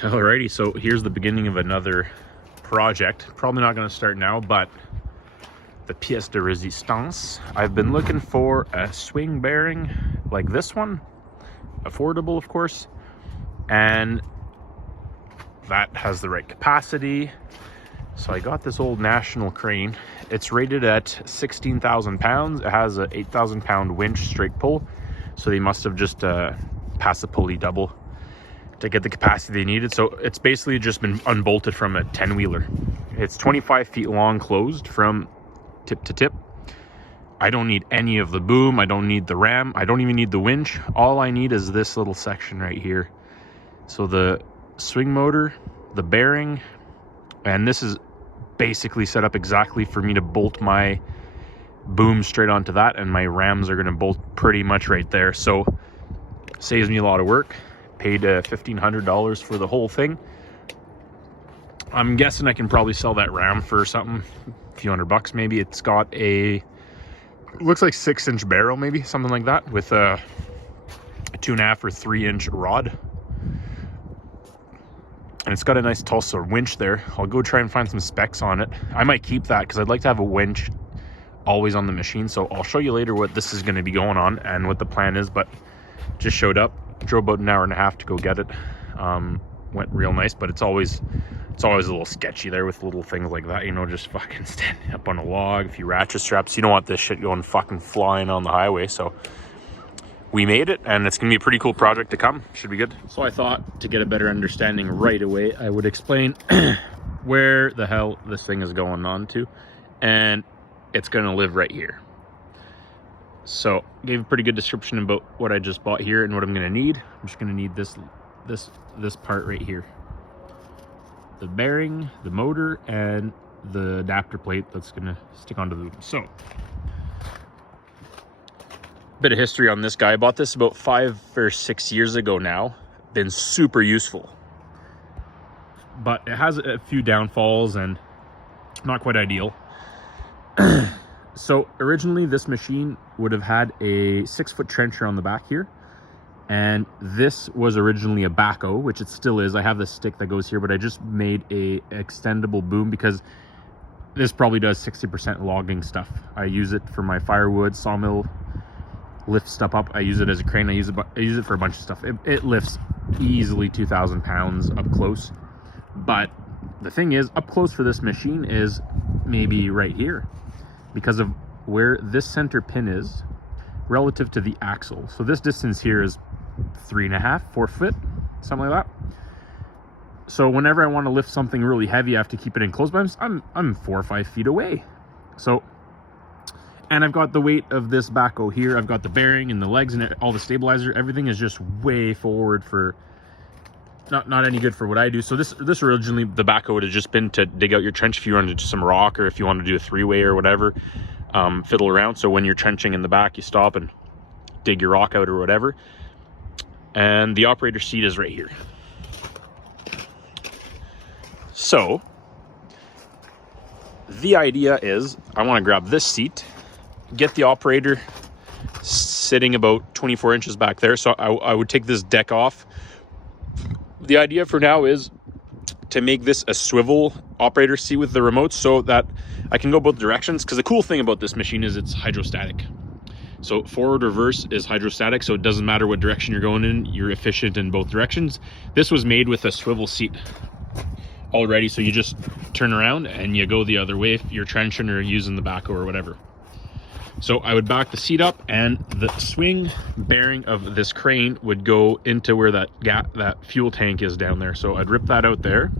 Alrighty, so here's the beginning of another project. Probably not going to start now, but the pièce de résistance. I've been looking for a swing bearing like this one, affordable of course, and that has the right capacity. So I got this old National crane. It's rated at 16,000 pounds. It has a 8,000 pound winch straight pull, so they must have just passed the pulley double to get the capacity they needed. So it's basically just been unbolted from a 10-wheeler. It's 25 feet long, closed from tip to tip. I don't need any of the boom. I don't need the ram. I don't even need the winch. All I need is this little section right here. So the swing motor, the bearing, and this is basically set up exactly for me to bolt my boom straight onto that, and my rams are going to bolt pretty much right there. So saves me a lot of work. Paid $1,500 for the whole thing. I'm guessing I can probably sell that ram for something, a few $100 maybe. It's got a, looks like 6-inch barrel, maybe something like that, with a 2.5 or 3-inch rod. And it's got a nice Tulsa winch there. I'll go try and find some specs on it. I might keep that because I'd like to have a winch always on the machine. So I'll show you later what this is going to be going on and what the plan is. But just showed up, drove about an hour and a half to go get it. Went real nice, but it's always a little sketchy there with little things like that, you know, just fucking standing up on a log, a few ratchet straps. You don't want this shit going fucking flying on the highway. So we made it, and it's gonna be a pretty cool project to come. Should be good. So I thought, to get a better understanding right away, I would explain where the hell this thing is going on to, and it's gonna live right here. So gave a pretty good description about what I just bought here and what I'm gonna need. I'm just gonna need this part right here, the bearing, the motor, and the adapter plate that's gonna stick onto the boom. So bit of history on this guy. I bought this about 5 or 6 years ago now. Been super useful, but it has a few downfalls and not quite ideal. So originally this machine would have had a 6-foot trencher on the back here, and this was originally a backhoe, which it still is. I have this stick that goes here, but I just made a extendable boom because this probably does 60% logging stuff. I use it for my firewood, sawmill, lift stuff up. I use it as a crane. I use it for a bunch of stuff. It lifts easily 2,000 pounds up close. But the thing is, up close for this machine is maybe right here, because of where this center pin is relative to the axle. So this distance here is 3.5, 4 foot, something like that. So whenever I want to lift something really heavy, I have to keep it in close, but I'm 4 or 5 feet away. So, and I've got the weight of this backhoe here. I've got the bearing and the legs and all the stabilizer. Everything is just way forward for not any good for what I do. So this originally, the backhoe would have just been to dig out your trench if you run into some rock, or if you want to do a 3-way or whatever, fiddle around. So when you're trenching in the back, you stop and dig your rock out or whatever. And the operator seat is right here. So the idea is, I want to grab this seat, get the operator sitting about 24 inches back there. So I would take this deck off. The idea for now is to make this a swivel operator seat with the remote, so that I can go both directions. Because the cool thing about this machine is it's hydrostatic. So forward, reverse is hydrostatic, so it doesn't matter what direction you're going in, you're efficient in both directions. This was made with a swivel seat already, so you just turn around and you go the other way if you're trenching or using the backhoe or whatever. So I would back the seat up, and the swing bearing of this crane would go into where that fuel tank is down there. So I'd rip that out there,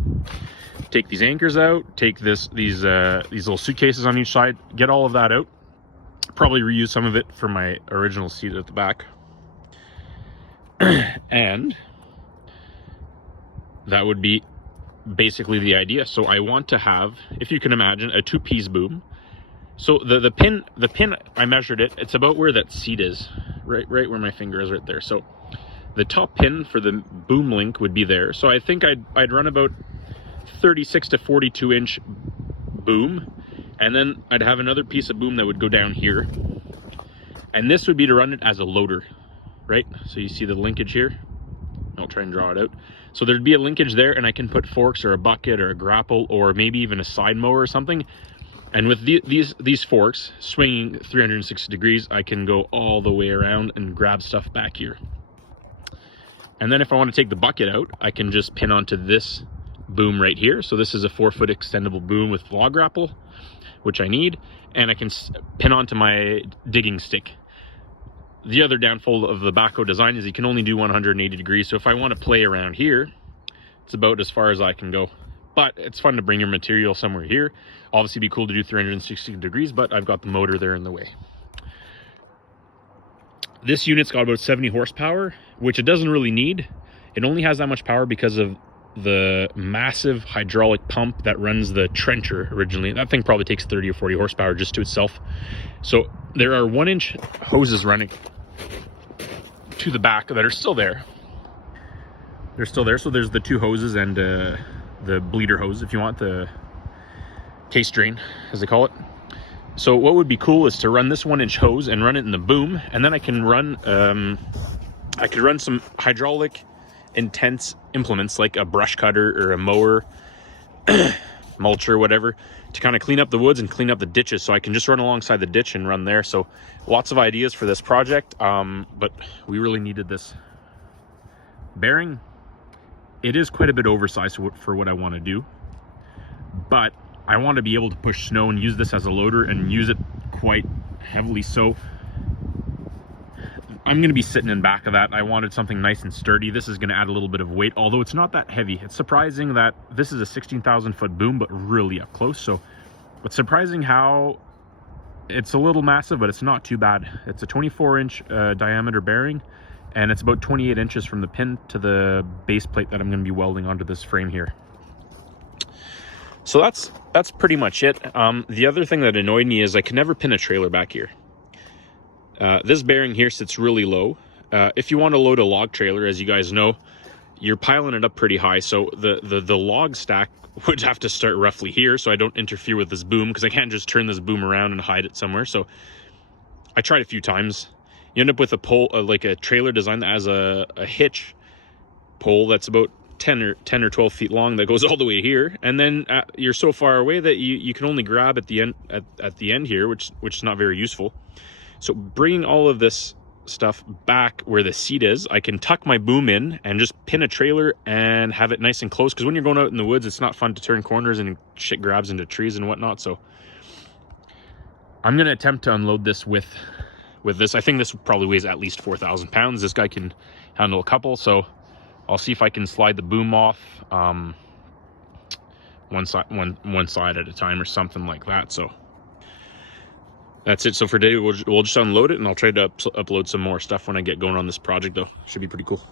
take these anchors out, take these little suitcases on each side, get all of that out, probably reuse some of it for my original seat at the back. And that would be basically the idea. So I want to have, if you can imagine, a 2-piece boom. So the pin I measured it, it's about where that seat is, right where my finger is, right there. So the top pin for the boom link would be there. So I think I'd run about 36 to 42 inch boom, and then I'd have another piece of boom that would go down here, and this would be to run it as a loader, right? So you see the linkage here. I'll try and draw it out. So there'd be a linkage there, and I can put forks or a bucket or a grapple or maybe even a side mower or something. And with these forks swinging 360 degrees, I can go all the way around and grab stuff back here. And then if I want to take the bucket out, I can just pin onto this boom right here. So this is a 4-foot extendable boom with log grapple, which I need, and I can pin onto my digging stick. The other downfall of the backhoe design is you can only do 180 degrees. So if I want to play around here, it's about as far as I can go. But it's fun to bring your material somewhere here. Obviously, it'd be cool to do 360 degrees, but I've got the motor there in the way. This unit's got about 70 horsepower, which it doesn't really need. It only has that much power because of the massive hydraulic pump that runs the trencher originally. That thing probably takes 30 or 40 horsepower just to itself. So there are 1-inch hoses running to the back that are still there. They're still there. So there's the 2 hoses and the bleeder hose, if you want, the case drain, as they call it. So what would be cool is to run this 1-inch hose and run it in the boom, and then I can run I could run some hydraulic intense implements like a brush cutter or a mower, mulcher, whatever, to kind of clean up the woods and clean up the ditches. So I can just run alongside the ditch and run there. So lots of ideas for this project, but we really needed this bearing. It is quite a bit oversized for what I want to do, but I want to be able to push snow and use this as a loader and use it quite heavily. So I'm going to be sitting in back of that. I wanted something nice and sturdy. This is going to add a little bit of weight, although it's not that heavy. It's surprising that this is a 16,000 foot boom, but really up close. So it's surprising how it's a little massive, but it's not too bad. It's a 24-inch diameter bearing, and it's about 28 inches from the pin to the base plate that I'm going to be welding onto this frame here. So that's pretty much it. The other thing that annoyed me is I can never pin a trailer back here. This bearing here sits really low. If you want to load a log trailer, as you guys know, you're piling it up pretty high. So the log stack would have to start roughly here, so I don't interfere with this boom, because I can't just turn this boom around and hide it somewhere. So I tried a few times. You end up with a pole, like a trailer design that has a hitch pole that's about 10 or 12 feet long that goes all the way here, and then you're so far away that you can only grab at the end at the end here, which is not very useful. So bringing all of this stuff back where the seat is, I can tuck my boom in and just pin a trailer and have it nice and close, because when you're going out in the woods, it's not fun to turn corners and shit grabs into trees and whatnot. So I'm going to attempt to unload this with this. I think this probably weighs at least 4,000 pounds. This guy can handle a couple, so I'll see if I can slide the boom off one side at a time or something like that. So that's it. So for today, we'll just unload it, and I'll try to upload some more stuff when I get going on this project, though. Should be pretty cool.